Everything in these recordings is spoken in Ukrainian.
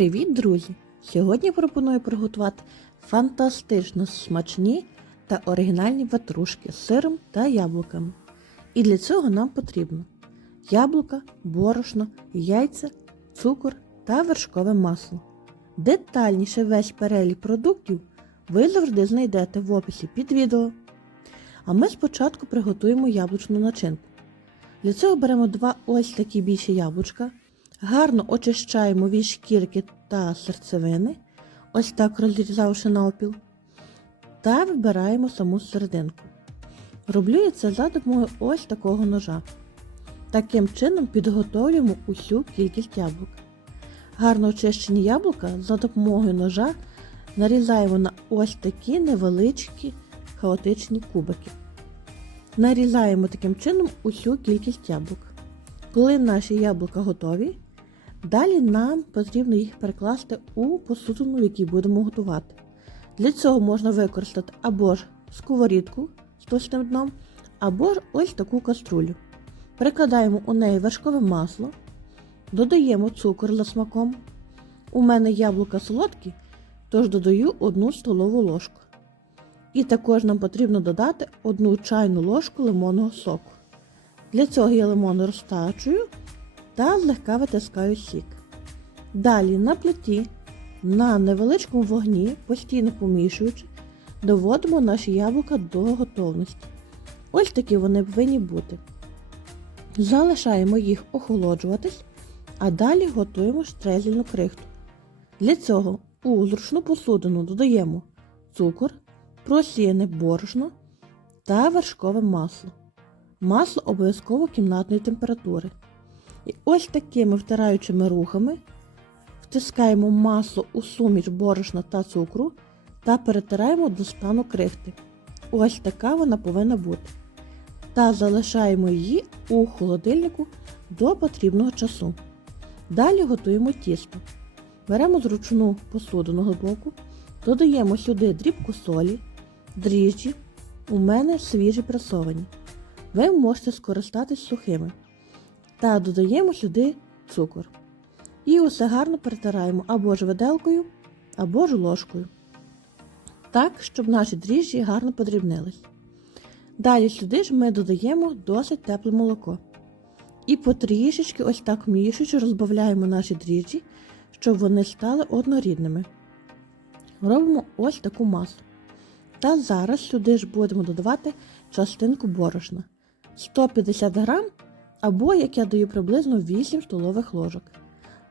Привіт, друзі! Сьогодні пропоную приготувати фантастично смачні та оригінальні ватрушки з сиром та яблуками. І для цього нам потрібно яблука, борошно, яйця, цукор та вершкове масло. Детальніше весь перелік продуктів ви завжди знайдете в описі під відео. А ми спочатку приготуємо яблучну начинку. Для цього беремо два ось такі більші яблучка, гарно очищаємо від шкірки та серцевини, ось так розрізавши навпіл, та вибираємо саму серединку. Роблю я це за допомогою ось такого ножа. Таким чином підготовлюємо усю кількість яблук. Гарно очищені яблука за допомогою ножа нарізаємо на ось такі невеличкі хаотичні кубики. Нарізаємо таким чином усю кількість яблук. Коли наші яблука готові, далі нам потрібно їх перекласти у посудину, в якій будемо готувати. Для цього можна використати або ж сковорідку з точним дном, або ж ось таку каструлю. Перекладаємо у неї вершкове масло, додаємо цукор за смаком. У мене яблука солодкі, тож додаю 1 столову ложку. І також нам потрібно додати 1 чайну ложку лимонного соку. Для цього я лимон розтачую та злегка витискаю сік. Далі на плиті на невеличкому вогні, постійно помішуючи, доводимо наші яблука до готовності. Ось такі вони повинні бути. Залишаємо їх охолоджуватись, а далі готуємо штрезельну крихту. Для цього у зручну посудину додаємо цукор, просіяне борошно та вершкове масло. Масло обов'язково кімнатної температури. І ось такими втираючими рухами втискаємо масло у суміш борошна та цукру та перетираємо до стану крихти. Ось така вона повинна бути. Та залишаємо її у холодильнику до потрібного часу. Далі готуємо тісто. Беремо зручну посудину глибоку, додаємо сюди дрібку солі, дріжджі, у мене свіжі пресовані. Ви можете скористатись сухими. Та додаємо сюди цукор. І усе гарно перетираємо або ж виделкою, або ж ложкою. Так, щоб наші дріжджі гарно подрібнились. Далі сюди ж ми додаємо досить тепле молоко. І потрішечки, ось так мішуючи, розбавляємо наші дріжджі, щоб вони стали однорідними. Робимо ось таку масу. Та зараз сюди ж будемо додавати частинку борошна 150 грам, або, як я даю, приблизно 8 столових ложок.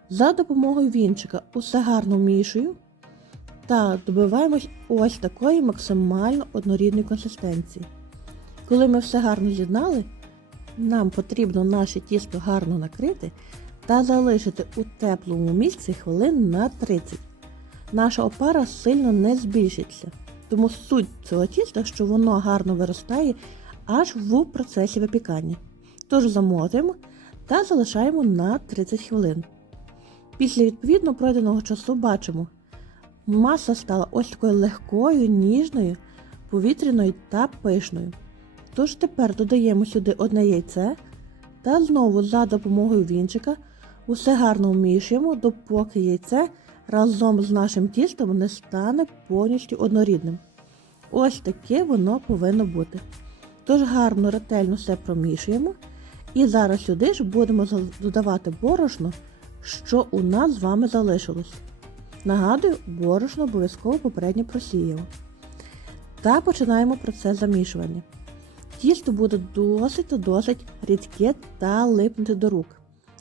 За допомогою вінчика усе гарно вмішую та добиваємось ось такої максимально однорідної консистенції. Коли ми все гарно з'єднали, нам потрібно наше тісто гарно накрити та залишити у теплому місці хвилин на 30. Наша опара сильно не збільшиться, тому суть цього тіста, що воно гарно виростає аж в процесі випікання. Тож замотуємо та залишаємо на 30 хвилин. Після відповідно пройденого часу бачимо, маса стала ось такою легкою, ніжною, повітряною та пишною. Тож тепер додаємо сюди одне яйце та знову за допомогою вінчика усе гарно вмішуємо, допоки яйце разом з нашим тістом не стане повністю однорідним. Ось таке воно повинно бути. Тож гарно ретельно все промішуємо. І зараз сюди ж будемо додавати борошно, що у нас з вами залишилось. Нагадую, борошно обов'язково попередньо просіяли. Та починаємо процес замішування. Тісто буде досить та досить рідке та липнути до рук.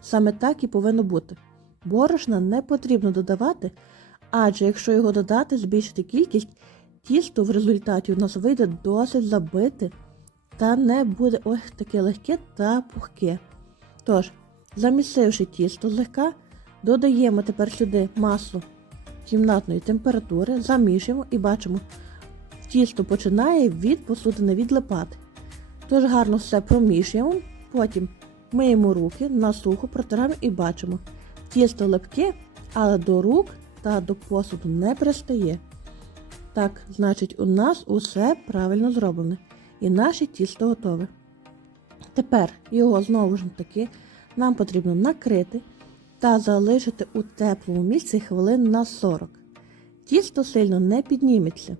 Саме так і повинно бути. Борошна не потрібно додавати, адже якщо його додати, збільшити кількість, тісто в результаті у нас вийде досить забите та не буде ось таке легке та пухке. Тож, замісивши тісто злегка, додаємо тепер сюди масло кімнатної температури, замішуємо і бачимо, тісто починає від посудини відлипати. Тож гарно все промішуємо, потім миємо руки на сухо, протираємо і бачимо. Тісто липке, але до рук та до посуду не пристає. Так, значить, у нас усе правильно зроблене. І наше тісто готове. Тепер його знову ж таки нам потрібно накрити та залишити у теплому місці хвилин на 40. Тісто сильно не підніметься,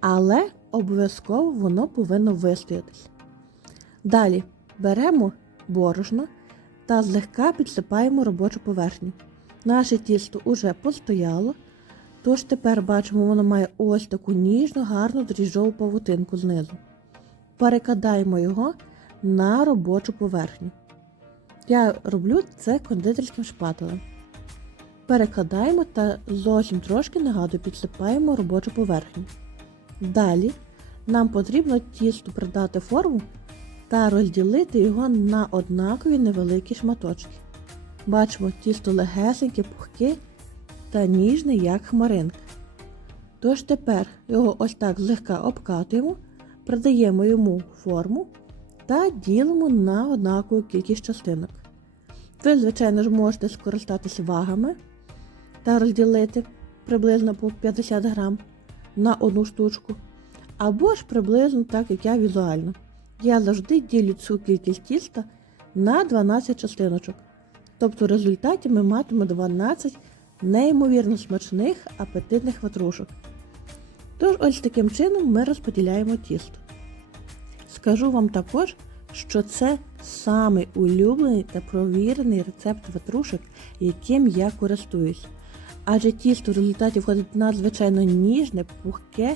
але обов'язково воно повинно вистоятись. Далі беремо борошно та злегка підсипаємо робочу поверхню. Наше тісто уже постояло, тож тепер бачимо, воно має ось таку ніжну, гарну дріжджову павутинку знизу. Перекладаємо його на робочу поверхню. Я роблю це кондитерським шпателем. Перекладаємо та зовсім трошки нагадую підсипаємо робочу поверхню. Далі нам потрібно тісту придати форму та розділити його на однакові невеликі шматочки. Бачимо тісто легесеньке, пухке та ніжне, як хмаринка. Тож тепер його ось так злегка обкатуємо, придаємо йому форму та ділимо на однакову кількість частинок. Ви, звичайно ж, можете скористатися вагами та розділити приблизно по 50 грам на одну штучку, або ж приблизно так, як я візуально. Я завжди ділю цю кількість тіста на 12 частиночок. Тобто в результаті ми матимемо 12 неймовірно смачних апетитних ватрушок. Тож ось таким чином ми розподіляємо тісто. Скажу вам також, що це самий улюблений та провірений рецепт ватрушок, яким я користуюсь. Адже тісто в результаті входить надзвичайно ніжне, пухке,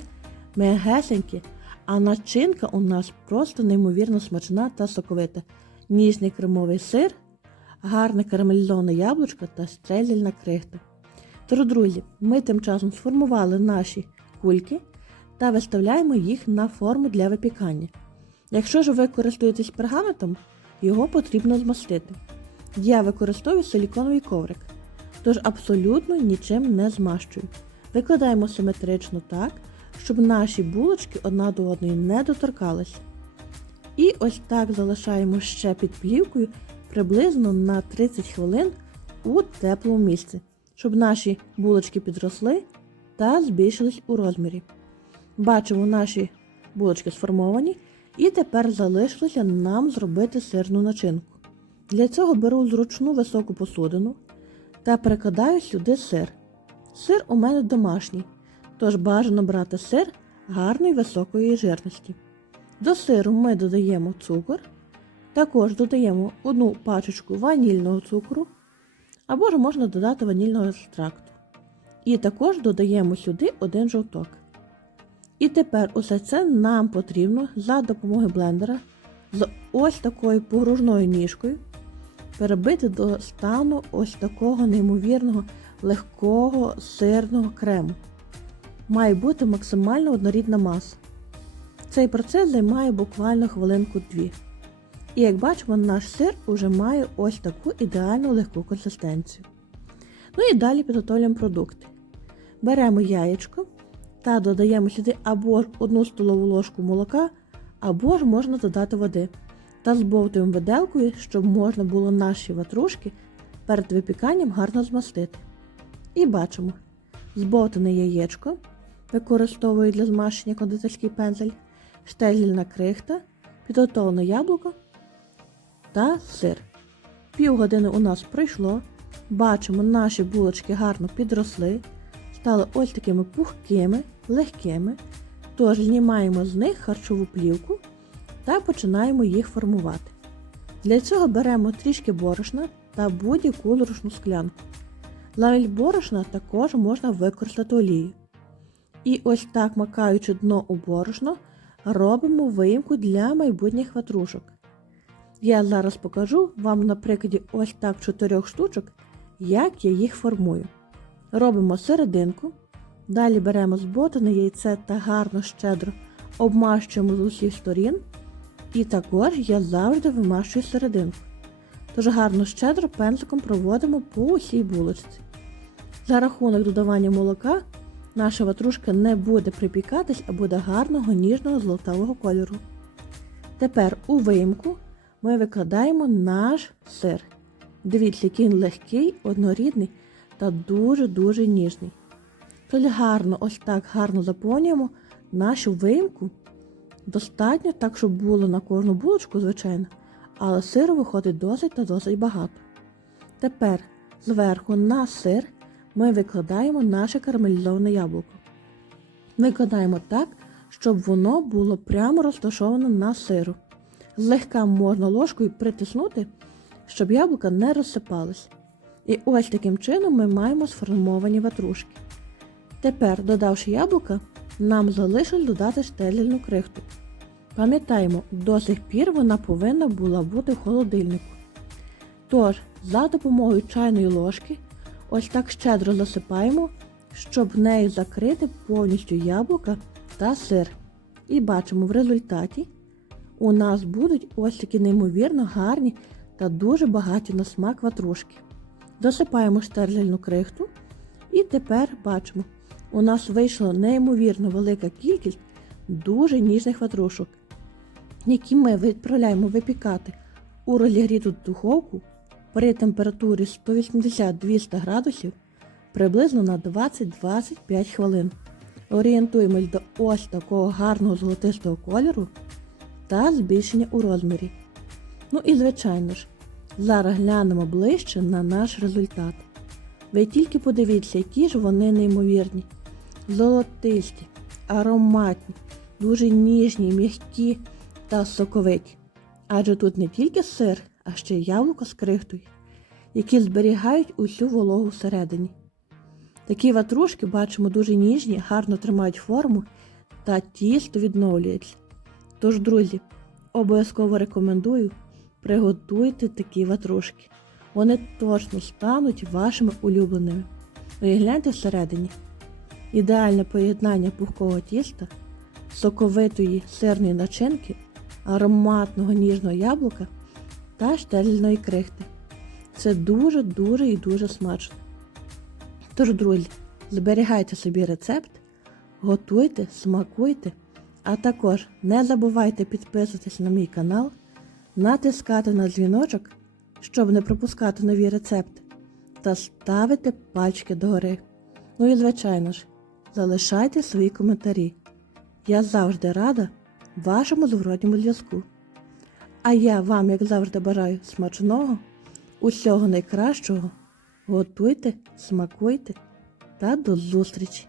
мегесеньке, а начинка у нас просто неймовірно смачна та соковита. Ніжний кремовий сир, гарне карамелізоване яблучко та стрельна крихта. Тож, друзі, ми тим часом сформували наші кульки та виставляємо їх на форму для випікання. Якщо ж ви користуєтесь пергаментом, його потрібно змастити. Я використовую силіконовий коврик, тож абсолютно нічим не змащую. Викладаємо симетрично так, щоб наші булочки одна до одної не доторкалися. І ось так залишаємо ще під плівкою приблизно на 30 хвилин у теплому місці, щоб наші булочки підросли та збільшились у розмірі. Бачимо, наші булочки сформовані, і тепер залишилося нам зробити сирну начинку. Для цього беру зручну високу посудину та перекладаю сюди сир. Сир у мене домашній, тож бажано брати сир гарної високої жирності. До сиру ми додаємо цукор, також додаємо одну пачечку ванільного цукру, або ж можна додати ванільного екстракту. І також додаємо сюди один жовток. І тепер усе це нам потрібно за допомогою блендера з ось такою погружною ніжкою перебити до стану ось такого неймовірного легкого сирного крему. Має бути максимально однорідна маса. Цей процес займає буквально хвилинку-дві. І як бачимо, наш сир уже має ось таку ідеальну легку консистенцію. Ну і далі підготовлюємо продукти. Беремо яєчко та додаємо сюди або ж 1 столову ложку молока, або ж можна додати води. Та збовтуємо виделкою, щоб можна було наші ватрушки перед випіканням гарно змастити. І бачимо, збовтане яєчко, використовую для змащення кондитерський пензель, штельна крихта, підготовлене яблуко та сир. Півгодини у нас пройшло. Бачимо, наші булочки гарно підросли, стали ось такими пухкими, легкими. Тож знімаємо з них харчову плівку та починаємо їх формувати. Для цього беремо трішки борошна та будь-яку зручну склянку. Для борошна також можна використати олію. І ось так, макаючи дно у борошно, робимо виїмку для майбутніх ватрушок. Я зараз покажу вам на прикладі ось так чотирьох штучок, як я їх формую. Робимо серединку, далі беремо зботане яйце та гарно щедро обмащуємо з усіх сторін. І також я завжди вимащую серединку. Тож гарно щедро пензиком проводимо по усій булочці. За рахунок додавання молока наша ватрушка не буде припікатись, а буде гарного ніжного золотавого кольору. Тепер у виїмку ми викладаємо наш сир. Дивіться, який він легкий, однорідний та дуже-дуже ніжний. Тож гарно, ось так гарно заповнюємо нашу виїмку. Достатньо так, щоб було на кожну булочку, звичайно, але сиру виходить досить та досить багато. Тепер Зверху на сир ми викладаємо наше карамелізоване яблуко. Викладаємо так, щоб воно було прямо розташоване на сиру. Злегка можна ложкою притиснути, щоб яблука не розсипались. І ось таким чином ми маємо сформовані ватрушки. Тепер, додавши яблука, нам залишилось додати штелільну крихту. Пам'ятаємо, до сих пір вона повинна була бути в холодильнику. Тож, за допомогою чайної ложки, ось так щедро засипаємо, щоб в неї закрити повністю яблука та сир. І бачимо, в результаті у нас будуть ось такі неймовірно гарні та дуже багаті на смак ватрушки. Досипаємо штерлельну крихту і тепер бачимо, у нас вийшла неймовірно велика кількість дуже ніжних ватрушок, які ми відправляємо випікати у розігріту духовку при температурі 180-200 градусів приблизно на 20-25 хвилин. Орієнтуємось до ось такого гарного золотистого кольору та збільшення у розмірі. Ну і звичайно ж, зараз глянемо ближче на наш результат. Ви тільки подивіться, які ж вони неймовірні, золотисті, ароматні, дуже ніжні, м'які та соковиті. Адже тут не тільки сир, а ще яблуко з крихтою, які зберігають усю вологу всередині. Такі ватрушки, бачимо, дуже ніжні, гарно тримають форму та тісто відновлюється. Тож, друзі, обов'язково рекомендую приготуйте такі ватрушки. Вони точно стануть вашими улюбленими. Ну і гляньте всередині. Ідеальне поєднання пухкого тіста, соковитої сирної начинки, ароматного ніжного яблука та штельної крихти. Це дуже-дуже і дуже смачно. Тож, друзі, зберігайте собі рецепт, готуйте, смакуйте, а також не забувайте підписуватись на мій канал, натискати на дзвіночок, щоб не пропускати нові рецепти, та ставити пальчики догори. Ну і, звичайно ж, залишайте свої коментарі. Я завжди рада вашому зворотньому зв'язку. А я вам, як завжди, бажаю смачного, усього найкращого. Готуйте, смакуйте та до зустрічі!